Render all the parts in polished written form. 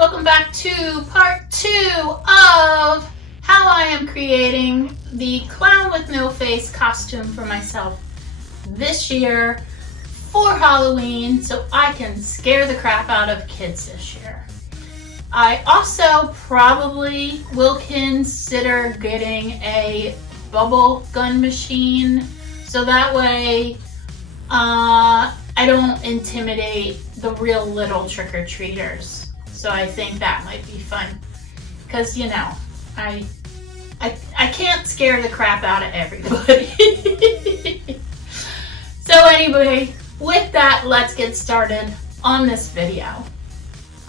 welcome back to part 2 of how I am creating the clown with no face costume for myself this year for Halloween so I can scare the crap out of kids this year. I also probably will consider getting a bubble gun machine so that way I don't intimidate the real little trick-or-treaters. So I think that might be fun because, you know, I can't scare the crap out of everybody. So anyway, with that, let's get started on this video.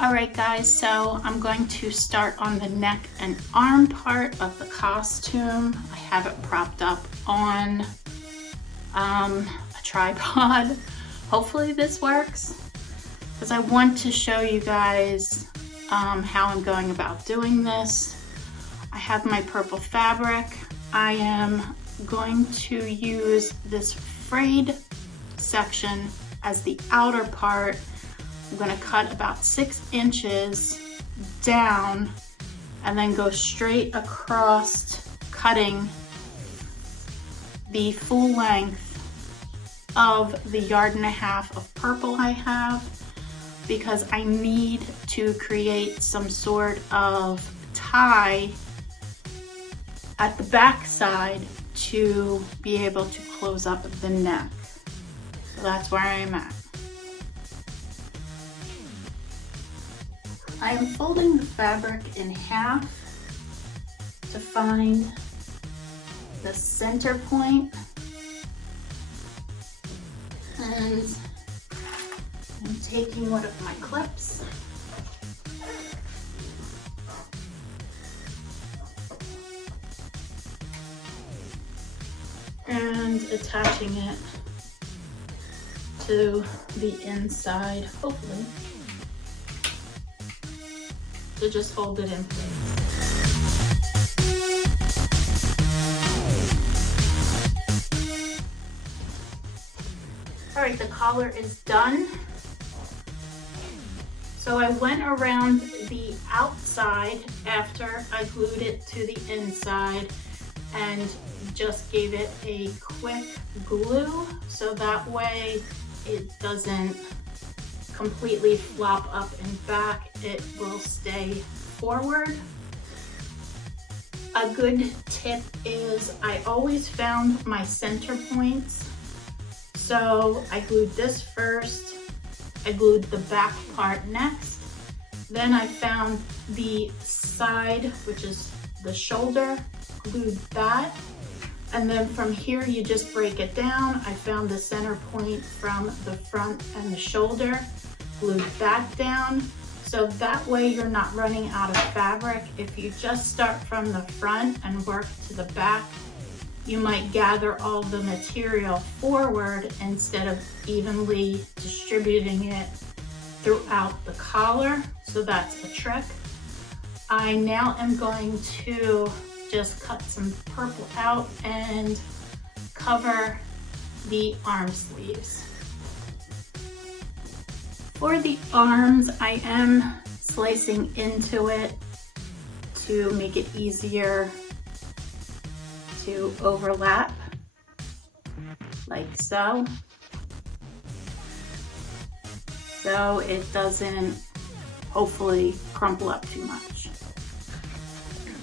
Alright guys, so I'm going to start on the neck and arm part of the costume. I have it propped up on a tripod. Hopefully this works because I want to show you guys how I'm going about doing this. I have my purple fabric. I am going to use this frayed section as the outer part. I'm going to cut about 6 inches down and then go straight across, cutting the full length of the 1.5 yards of purple I have because I need to create some sort of tie at the back side to be able to close up the neck. So that's where I am at. I am folding the fabric in half to find the center point, and I'm taking one of my clips and attaching it to the inside, hopefully, to just hold it in place. All right, the collar is done. So I went around the outside after I glued it to the inside and just gave it a quick glue so that way it doesn't completely flop up and back, it will stay forward. A good tip is I always found my center points. So I glued this first, I glued the back part next, then I found the side, which is the shoulder, glued that, and then from here you just break it down. I found the center point from the front and the shoulder, glued that down, so that way you're not running out of fabric. If you just start from the front and work to the back, you might gather all the material forward instead of evenly distributing it throughout the collar. So that's a trick. I now am going to just cut some purple out and cover the arm sleeves. For the arms, I am slicing into it to make it easier to overlap, like so. So it doesn't hopefully crumple up too much.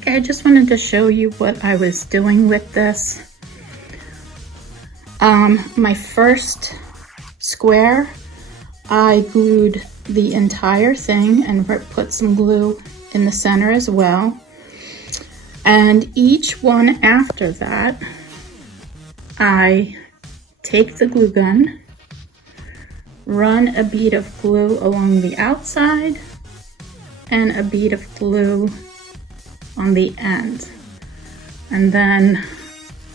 Okay, I just wanted to show you what I was doing with this. My first square, I glued the entire thing and put some glue in the center as well. And each one after that, I take the glue gun, run a bead of glue along the outside and a bead of glue on the end. And then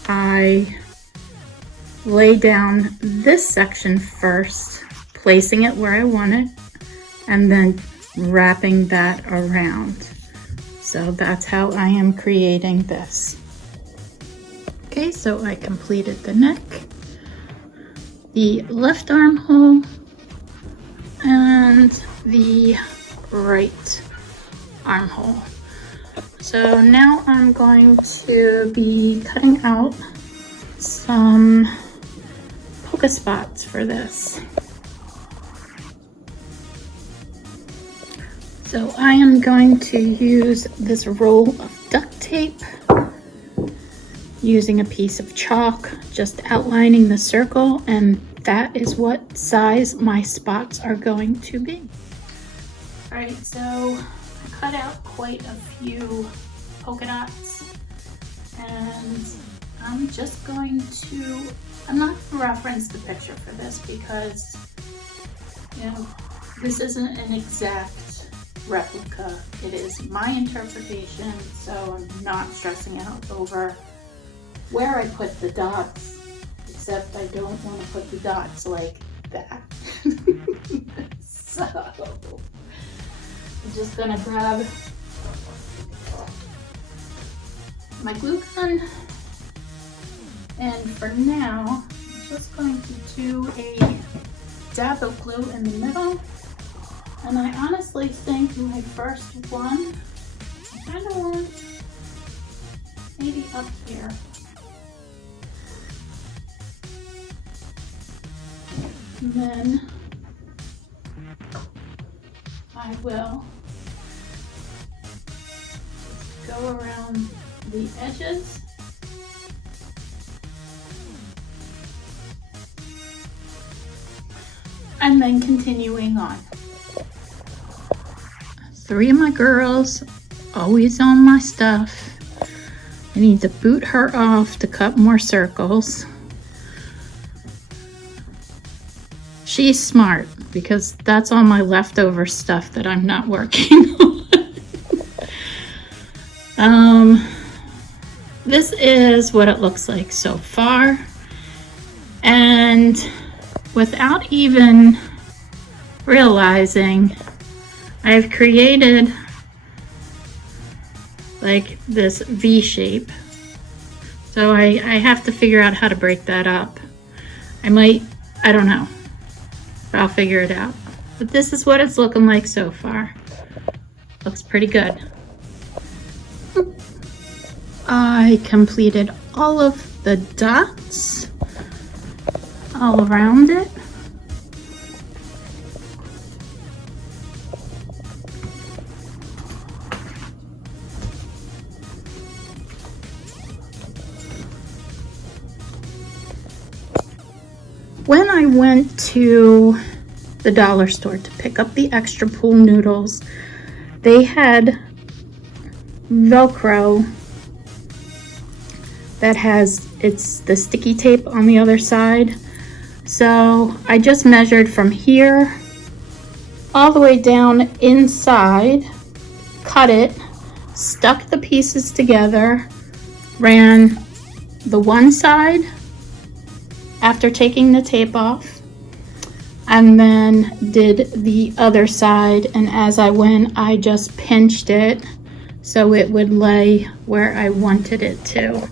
I lay down this section first, placing it where I want it, and then wrapping that around. So that's how I am creating this. Okay, so I completed the neck, the left armhole, and the right armhole. So now I'm going to be cutting out some polka spots for this. So I am going to use this roll of duct tape, using a piece of chalk, just outlining the circle, and that is what size my spots are going to be. All right, so I cut out quite a few polka dots, and I'm just going to, I'm not going to reference the picture for this because, you know, this isn't an exact replica. It is my interpretation, so I'm not stressing out over where I put the dots, except I don't want to put the dots like that. So I'm just gonna grab my glue gun, and for now I'm just going to do a dab of glue in the middle. And I honestly think my first one, I kind of want maybe up here. And then I will go around the edges. And then continuing on. 3 of my girls, always on my stuff. I need to boot her off to cut more circles. She's smart because that's all my leftover stuff that I'm not working on. This is what it looks like so far. And without even realizing, I've created like this V shape. So I have to figure out how to break that up. I don't know, but I'll figure it out. But this is what it's looking like so far. Looks pretty good. I completed all of the dots all around it. When I went to the dollar store to pick up the extra pool noodles, they had Velcro that has, it's the sticky tape on the other side. So I just measured from here all the way down inside, cut it, stuck the pieces together, ran the one side after taking the tape off, and then did the other side, and as I went I just pinched it so it would lay where I wanted it to.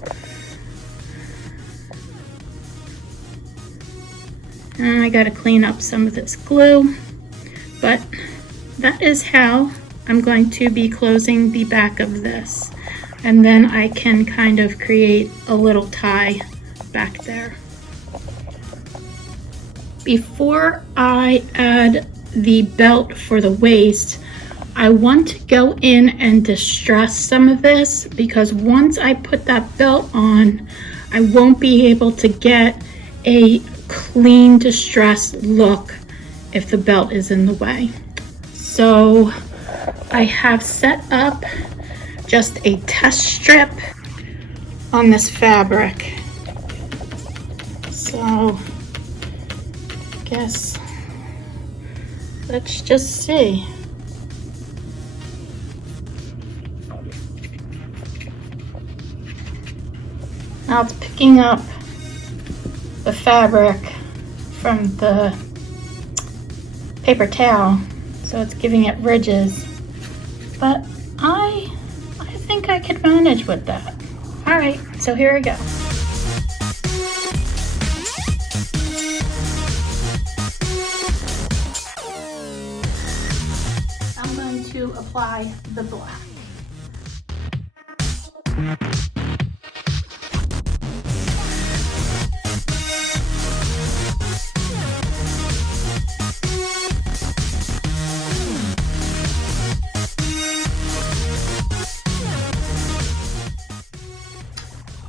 And I gotta clean up some of this glue, but that is how I'm going to be closing the back of this, and then I can kind of create a little tie back there. Before I add the belt for the waist, I want to go in and distress some of this, because once I put that belt on, I won't be able to get a clean distressed look if the belt is in the way. So I have set up just a test strip on this fabric. So guess let's just see. Now it's picking up the fabric from the paper towel, so it's giving it ridges, but I think I could manage with that. All right, so here we go. I'm going to to apply the black.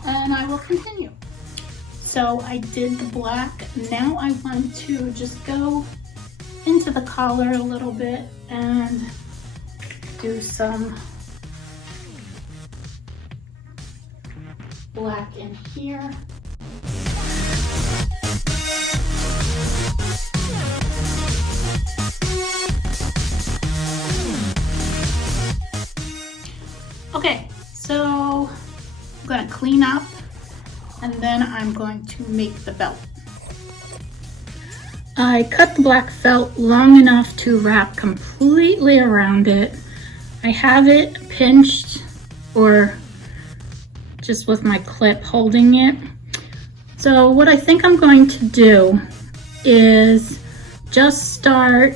And I will continue. So I did the black. Now I want to just go into the collar a little bit and do some black in here. Okay, so I'm going to clean up and then I'm going to make the belt. I cut the black felt long enough to wrap completely around it. I have it pinched or just with my clip holding it. So what I think I'm going to do is just start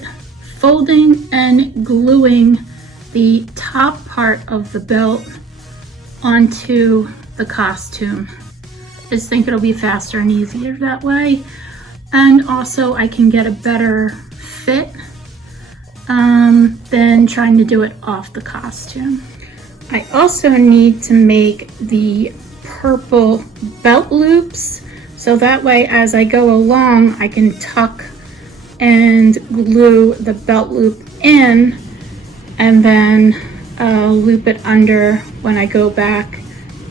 folding and gluing the top part of the belt onto the costume. I just think it'll be faster and easier that way. And also I can get a better fit than trying to do it off the costume. I also need to make the purple belt loops so that way as I go along I can tuck and glue the belt loop in and then loop it under when I go back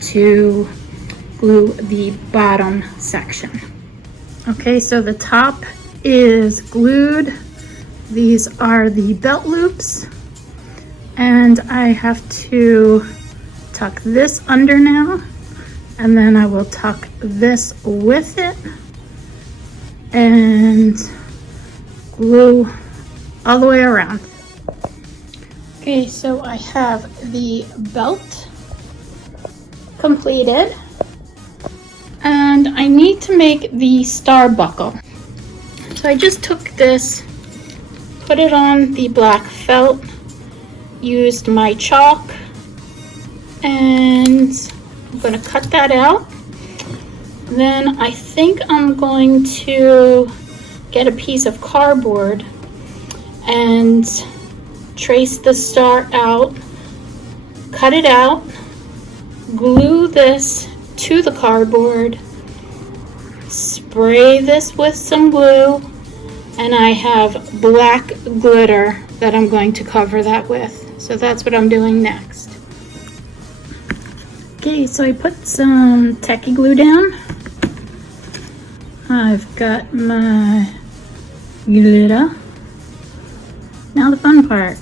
to glue the bottom section. Okay, so the top is glued. These are the belt loops. And I have to tuck this under now. And then I will tuck this with it. And glue all the way around. Okay, so I have the belt completed. And I need to make the star buckle. So I just took this, put it on the black felt, used my chalk, and I'm going to cut that out. Then I think I'm going to get a piece of cardboard and trace the star out, cut it out, glue this to the cardboard, spray this with some glue, and I have black glitter that I'm going to cover that with. So that's what I'm doing next. Okay, so I put some tacky glue down. I've got my glitter. Now the fun part.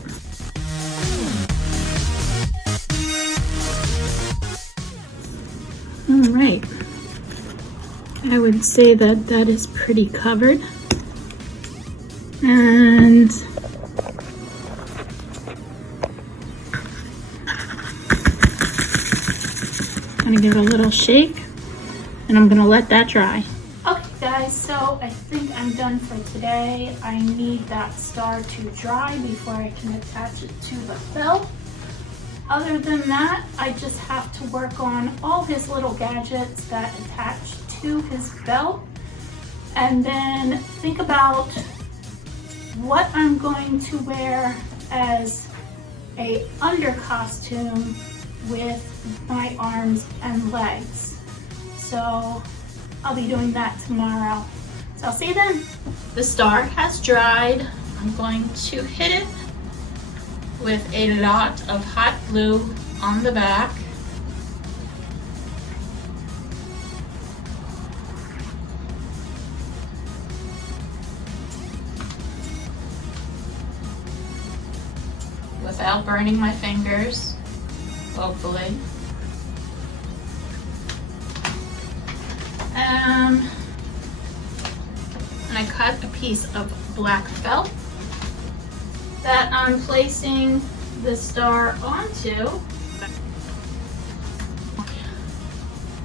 All right, I would say that that is pretty covered. And I'm gonna give it a little shake and I'm gonna let that dry. Okay guys, so I think I'm done for today. I need that star to dry before I can attach it to the belt. Other than that, I just have to work on all his little gadgets that attach to his belt and then think about what I'm going to wear as a under costume with my arms and legs. So I'll be doing that tomorrow. So I'll see you then. The star has dried. I'm going to hit it with a lot of hot glue on the back. Without burning my fingers, hopefully. And I cut a piece of black felt that I'm placing the star onto.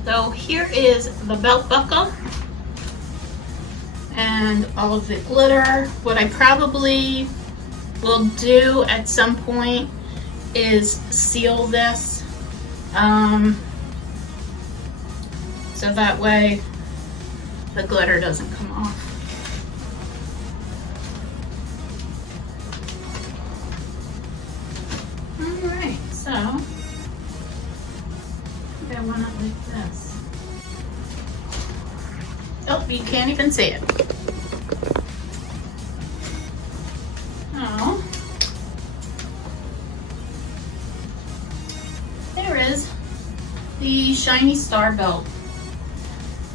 So here is the belt buckle and all of the glitter. What I probably will do at some point is seal this, so that way the glitter doesn't come off. Alright, so I think I want it like this. Oh, you can't even see it. Oh. There is the shiny star belt.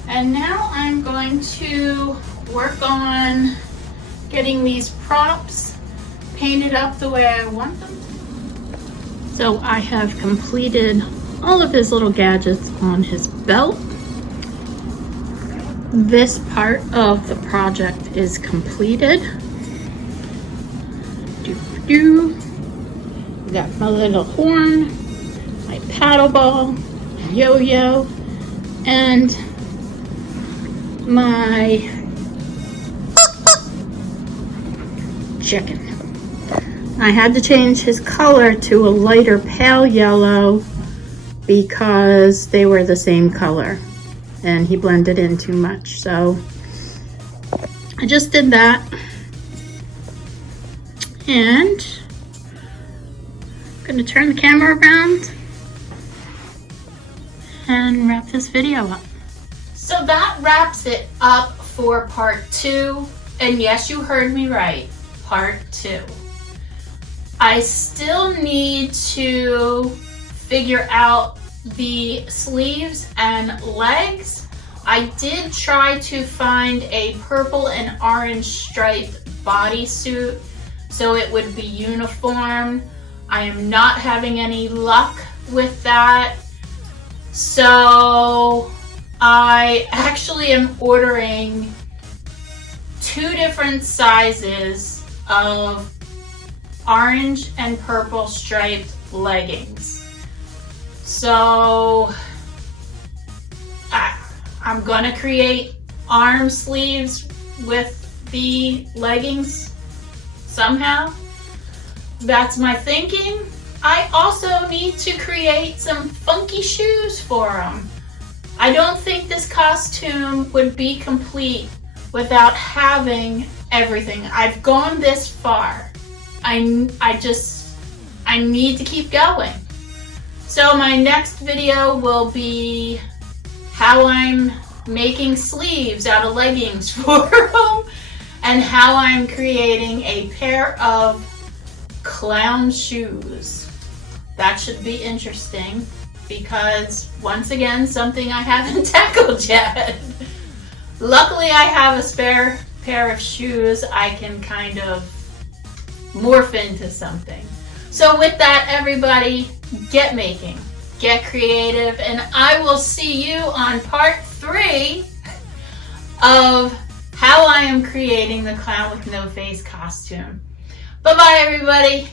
And now I'm going to work on getting these props painted up the way I want them. So I have completed all of his little gadgets on his belt. This part of the project is completed. Got my little horn, my paddle ball, yo-yo, and my chicken. I had to change his color to a lighter pale yellow because they were the same color and he blended in too much. So I just did that. And I'm going to turn the camera around and wrap this video up. So that wraps it up for part 2. And yes, you heard me right, part 2. I still need to figure out the sleeves and legs. I did try to find a purple and orange striped bodysuit so it would be uniform. I am not having any luck with that. So I actually am ordering 2 different sizes of orange and purple striped leggings. So I'm gonna create arm sleeves with the leggings somehow. That's my thinking. I also need to create some funky shoes for them. I don't think this costume would be complete without having everything. I've gone this far. I need to keep going. So my next video will be how I'm making sleeves out of leggings for them and how I'm creating a pair of clown shoes. That should be interesting because once again, something I haven't tackled yet. Luckily, I have a spare pair of shoes I can kind of morph into something. So with that, everybody, get making, get creative, and I will see you on part 3 of how I am creating the clown with no face costume. Bye-bye, everybody.